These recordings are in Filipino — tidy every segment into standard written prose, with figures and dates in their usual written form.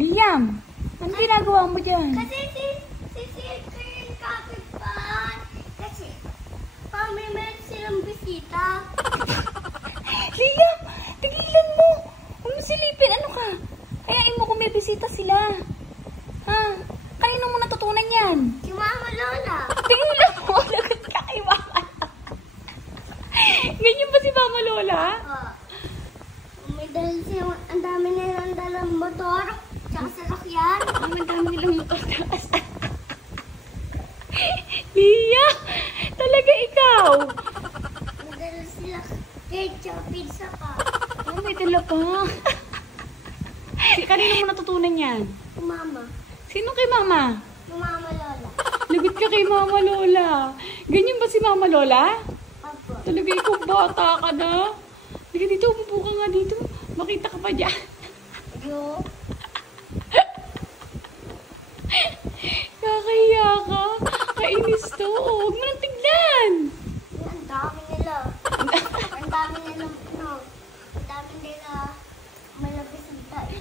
Liam, ano ginagawa mo dyan? Kasi sisito yung kapitbahay. Kasi may silang bisita. Liam, tigilan mo. Huwag mo silipin. Ano ka? Hayain mo kung may bisita sila. Ha? Kanino mo natutunan yan? Si Mama Lola. Tigilan mo. Lagot ka kay Mama Lola. Ganyan ba si Mama Lola? May dahil siya, ang dami nilang dalang motor. Tsaka sasakyan. Ang dami nilang motor. Lia, talaga ikaw. May dala sila ketchup, pizza pa. Oh, may dala pa. Kanino mo natutunan yan? Si Mama. Sino kay Mama? Si Mama Lola. Lagot ka kay Mama Lola. Ganyan ba si Mama Lola? Apo. Talaga ikaw bata ka na. Halika dito, umupo ka nga dito. Makita ka pa dyan. Yo. Kakahiya ka. Kainis to. Huwag mo nang tignan. Ang dami nila. Ang dami nila, no. Ang dami nila malapis ang tayo.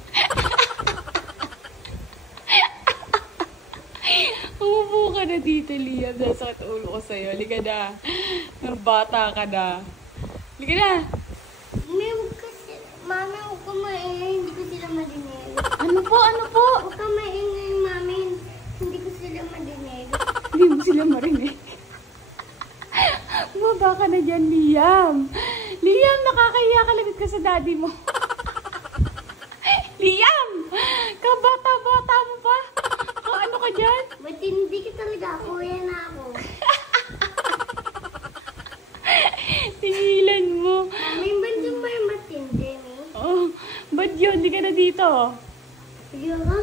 Umupo ka na dito, Liam. Nasakit ulo ko sa'yo. Halika na. Bata ka na. Halika na. May huwag kasi, Mami, huwag ka maingay, hindi ko sila madinig. Ano po? Ano po? Huwag ka maingay, Mami, hindi ko sila madinig. Hindi mo sila marinig. Bumaba ka na dyan, Liam. Liam, nakakahiya ka. Lagot ka sa daddy mo. Liam! Kabata-bata mo pa. Ano ka dyan? Matindi ka talaga, kuya na ako. Tingilan mo. Mami, ba't yung may matindi, Mi? Oh, ba't yun? Hindi ka na dito. Sige ka?